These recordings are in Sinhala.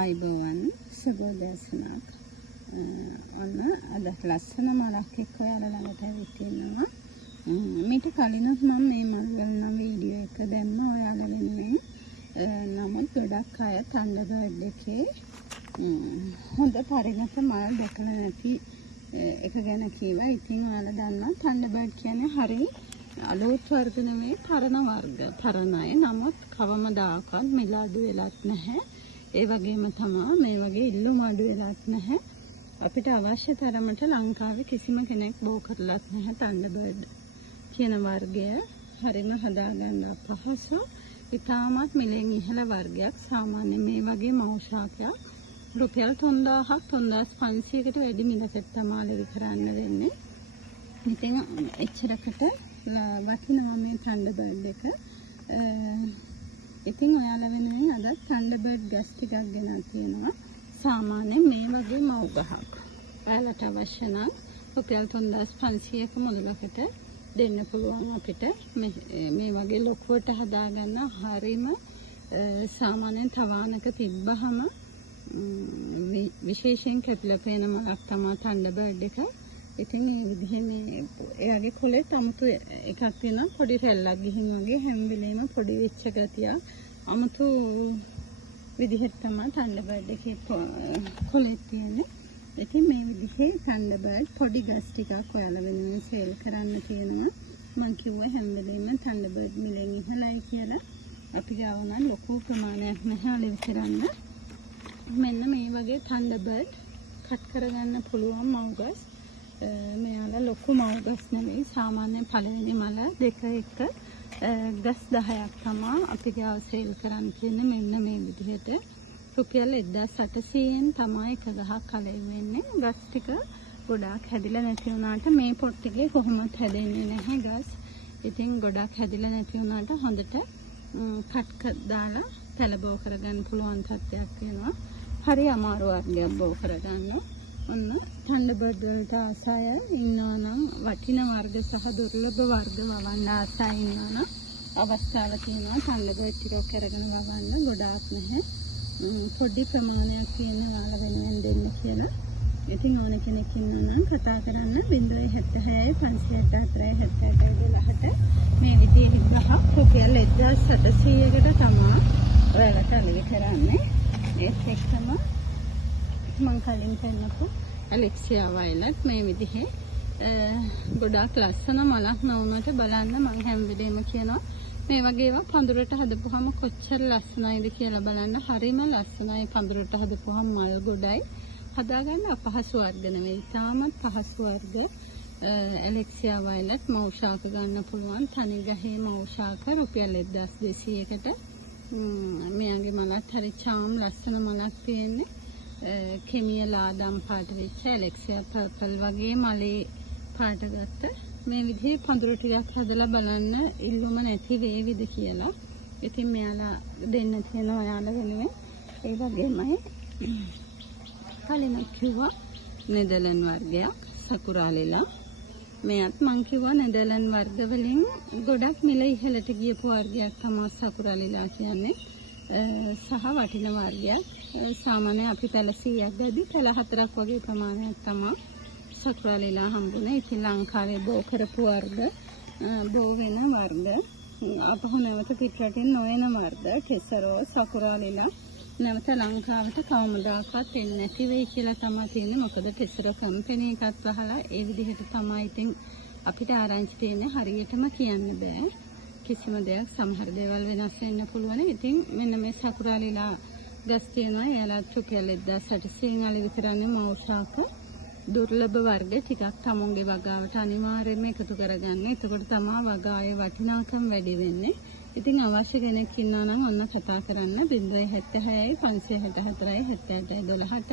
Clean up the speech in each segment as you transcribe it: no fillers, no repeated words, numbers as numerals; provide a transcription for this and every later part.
ආයිබෝවන් සුබෝදෑසනක් ඔන්න අද ලස්සන මලක් එක්ක ඔයාලා ළඟට ඇවිත් ඉන්නවා. මීට කලිනුත් මම මේ මල් වලන වීඩියෝ එක දැම්මා ඔයාලා වෙනුවෙන්. නමුත් ගොඩක් අය තන්ඩබර්ඩ් එකේ හොඳ පරිණත මල් දැකලා නැති එක ගැන කිව්වා. ඉතින් ඔයාලා දන්නවා තන්ඩබර්ඩ් කියන්නේ හරි අලුත් වර්ග නෙමෙයි පරණ වර්ග. පරණයි. නමුත් කවමදාකවත් මිල අඩු වෙලත් නැහැ. ඒ වගේම තමයි මේ වගේ ඉල්ලුම අඩු වෙලත් නැහැ. අපිට අවශ්‍ය තරමට ලංකාවේ කිසිම කෙනෙක් බෝ කරලත් නැහැ තන්ඩබර්ඩ් කියන වර්ගය. හරිම හදාගන්න පහසු. ඉතාමත් මිලෙන් ඉහළ වර්ගයක්. සාමාන්‍ය මේ වගේ මෞෂාකයක් රුපියල් 3000ක් 3500කට වැඩි මිලකට තමයි ලෙවි කරන්න වෙන්නේ. ඉතින් එච්චරකට වටිනවා මේ තන්ඩබර්ඩ් එක. ඉතින් ඔයාලා වෙනුවෙන් අද තන්ඩබර්ඩ් ගස් ටිකක් ගෙනත් තියෙනවා. සාමාන්‍යයෙන් මේ වගේ මව් ගහක්. ඔයාලට අවශ්‍ය නම් රුපියල් 3500ක මුදලකට දෙන්න පුළුවන් අපිට. මේ වගේ ලොකුවට හදාගන්න හරීම සාමාන්‍යයෙන් තවානක තිබ්බහම විශේෂයෙන් කැපිලා පේන මලක් තමයි තන්ඩබර්ඩ් එක. ඉතින් මේ විදිහේ මේ එයාගේ කොලේ අමුතු එකක් තියෙනවා. පොඩි රැල්ලක් ගිහින් වගේ හැම වෙලේම පොඩි වෙච්ච ගතිය අමුතු විදිහට තමයි තන්ඩබර්ඩ් එකේ කොලේ තියෙන්නේ. ඉතින් මේ විදිහේ තන්ඩබර්ඩ් පොඩි ගස් ටිකක් ඔයාලා වෙනුවෙන් සේල් කරන්න තියෙනවා. මම කිව්වා හැම වෙලේම තන්ඩබර්ඩ් මිලෙන් ඉහළයි කියලා. අපි ගාව නම් ලොකු ප්‍රමාණයක් නැහැ ලෙවි කරන්න. මෙන්න මේ වගේ තන්ඩබර්ඩ් කට් කරගන්න පුළුවන් මව්ගස්. මෙයාලා ලොකු මව්ගස් නෙවෙයි. සාමාන්‍ය පළවෙනි මල දෙක එක ගස් 10ක් තමයි අපි ගාව සේල් කරන්න තියෙන්නේ. මෙන්න මේ විදිහට රුපියල් 1800න් තමයි එක ගහක් කලෙ වෙන්නේ. ගස් ටික ගොඩාක් හැදිලා නැති වුණාට මේ පොට් එකේ කොහොමත් හැදෙන්නේ නැහැ ගස්. ඉතින් ගොඩාක් හැදිලා නැති වුණාට හොඳට කට් දාලා පැලබෝ කරගන්න පුළුවන් තත්ත්වයක් වෙනවා. හරි අමාරු වර්ගයක් බෝ කරගන්න. ඔන්න තන්ඩබර්ඩ් වලට ආසය ඉන්නවා නම් වටින වර්ග සහ දුර්ලභ වර්ග වවන්න ආසය ඉන්නවා නම් අවස්ථාව තියෙනවා තන්ඩබර්ඩ් ටිකක් කරගෙන වවන්න. ගොඩාක් නැහැ. පොඩි ප්‍රමාණයක් තියෙන වාල වෙනුවෙන් දෙන්න කියලා. ඉතින් ඕන කෙනෙක් ඉන්නවා නම් කතා කරන්න 076 574 78 මේ විදිහේ ගහක් රුපියල් 1700කට තමයි ඔයාලට ලෙවි කරන්නේ. ඒත් එක්කම මම කලින් පෙන්නපු ඇලෙක්සියා වයලට් මේ විදිහේ ගොඩාක් ලස්සන මලක් නවුනට බලන්න. මම හැම වෙලේම කියනවා මේ වගේ ඒවා පඳුරට හදපුවම කොච්චර ලස්සනයිද කියලා බලන්න. හරිම ලස්සනයි පඳුරට හදපුවම මල් ගොඩයි. හදාගන්න අපහසු වර්ග නෙවෙයි. තාමත් පහසු වර්ග. ඇලෙක්සියා වයලට් මෞෂාක ගන්න පුළුවන්. තනි ගහේ මෞෂාක රුපියල් 1200කට. මෙයාගේ මලත් හරි චාම් ලස්සන මලක් තියෙන්නේ. කෙමිය ලාදම් පාට වෙච්ච ඇලෙක්සියා පර්පල් වගේ මලේ පාට ගත්ත මේ විදිහේ පඳුරු ටිකක් හදලා බලන්න ඉල්ලුම නැති වේවිද කියලා. ඉතින් මෙයාලා දෙන්න තියෙනවා ඔයාලා වෙනුවෙන්. ඒ වගේමයි කලින් කිව්වා නෙදර්ලන්ඩ් වර්ගයක් සකුරාලිලා. මෙයත් මං කිව්වා නෙදර්ලන්ඩ් වර්ග වලින් ගොඩක් මිල ඉහළට ගියපු වර්ගයක් තමයි සකුරාලිලා කියන්නේ. සහ වටින වර්ගයක්. සාමාන්‍ය අපි පැල 100ක් දැද්දි පැල 4ක් වගේ ප්‍රමාණයක් තමයි සකුරාලිලා හම්බුනේ. ඉතින් ලංකාවේ බෝ කරපු වර්ග බෝ වෙන වර්ග අපහු නැවත පිටරටින් නොවන වර්ග කෙසරෝ සකුරාලිලා නැවත ලංකාවට කවමදාකවත් එන්නේ නැති වෙයි කියලා තමයි තියෙන්නේ. මොකද කෙසරෝ කම්පැනි එකත් වහලා ඒ විදිහට තමයි ඉතින් අපිට ආරංචි තියෙන්නේ. හරියටම කියන්න බෑ. කිසිම දෙයක් සමහර දේවල් වෙනස් වෙන්න පුළුවන්. ඉතින් මෙන්න මේ සකුරාලිලා ගස් තියෙනවා. එයාලා රුපියල් 1700න් අලෙවි කරන්නේ මෞෂාක දුර්ලභ වර්ග ටිකක් තමුන්ගේ වගාවට අනිවාර්යයෙන්ම එකතු කරගන්න. එතකොට තමයි වගාවේ වටිනාකම වැඩි වෙන්නේ. ඉතින් අවශ්‍ය කෙනෙක් ඉන්නවා නම් ඔන්න කතා කරන්න 076 574 78 12ට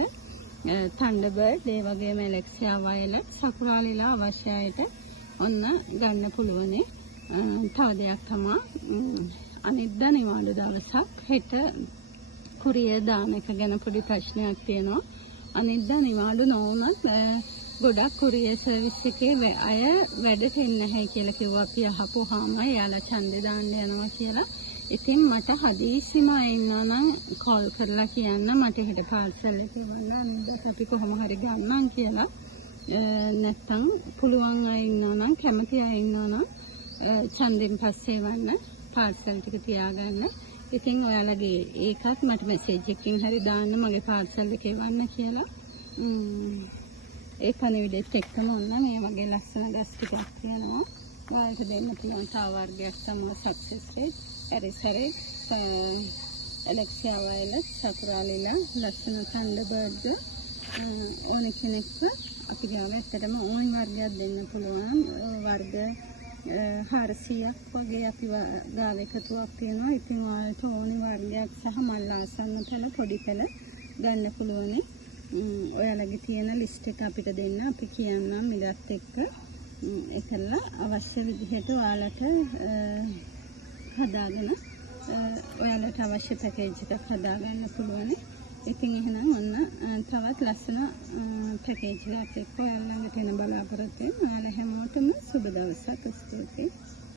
තන්ඩබර්ඩ් ඒ වගේම ඇලෙක්සියා වයලට් සකුරාලිලා අවශ්‍ය අයට ඔන්න ගන්න පුළුවන්. තව දෙයක් තමයි අනිද්දා නිවාඩු දවසක්. හෙට කුරිය දාන එක ගැන පොඩි ප්‍රශ්නයක් තියෙනවා. අනිද්දා නිවාඩු නොවුනත් ගොඩක් කුරිය සර්විස් එකේ අය වැඩට එන්නේ නැහැ කියලා කිව්වා. අපි අහපුවාම යාලා ඡන්දේ දාන්න යනවා කියලා. ඉතින් මට හදිසියම ඉන්නවා නම් කෝල් කරලා කියන්න මට හෙට පාර්සල් එක එවන්න අනිද්දාට අපි කොහොම හරි ගන්නම් කියලා. නැත්තම් පුළුවන් අය ඉන්නවා නම් කැමති අය ඉන්නවා නම් ඡන්දෙන් පස්සේ එවන්න පාර්සල් ටික තියාගන්න. ඉතින් ඔයාලගේ ඒකත් මට මෙසේජ් එකකින් හරි දාන්න මගේ පාර්සල් එක එවන්න කියලා. ඒ පණිවිඩෙත් එක්කම ඔන්න මේ වගේ ලස්සන ගස් ටිකක් තියෙනවා. ඔයාලට දෙන්න පුළුවන් තව වර්ගයක් තමයි සක්සස් රේට්, ඇරිසරේ, ඇලෙක්සියා වයලට්, සකුරාලිලා, ලස්සන තන්ඩර්බර්ඩ්ද ඕන කෙනෙක්ට අපි ගාව ඇත්තටම ඕනි වර්ගයක් දෙන්න පුළුවන්. වර්ග 400ක් වගේ අපි ගාව එකතුවක් තියෙනවා. ඉතින් ඔයාලට ඕනි වර්ගයක් සහ මල් ආසන්න තැන පොඩි තැන ගන්න පුළුවන්. ඔයාලගේ තියෙන ලිස්ට් එක අපිට දෙන්න අපි කියන්නම් ඉදත් එක්ක ඒකලා අවශ්‍ය විදිහට ඔයාලට හදාගෙන ඔයාලට අවශ්‍ය පැකේජ් එකක් හදාගන්න පුළුවන්. ඉතින් එහෙනම් ඔන්න තවත් ලස්සන පැකේජ් එකක් එක්ක ඔයාලට එන බලාපොරොත්තු වෙනවා. ඔයාලා හැමෝටම සුබ දවසක්. ස්තුතියි.